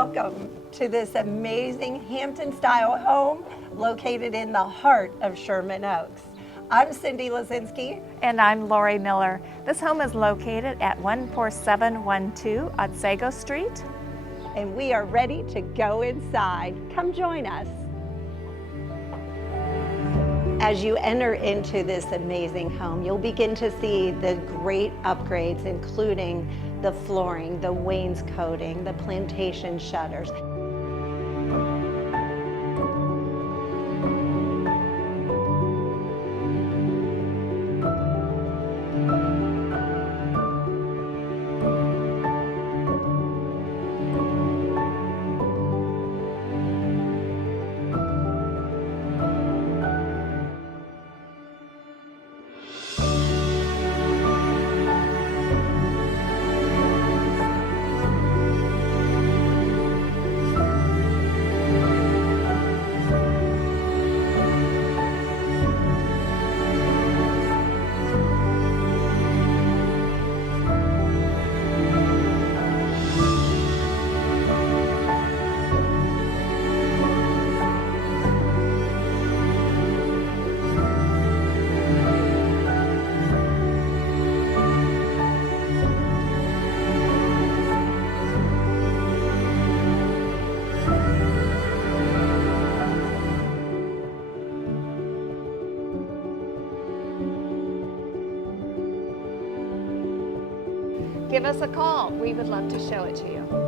Welcome to this amazing Hampton-style home located in the heart of Sherman Oaks. I'm Cyndi Lazinski. And I'm Lori Miller. This home is located at 14712 Otsego Street. And we are ready to go inside. Come join us. As you enter into this amazing home, you'll begin to see the great upgrades, including the flooring, the wainscoting, the plantation shutters. Give us a call. We would love to show it to you.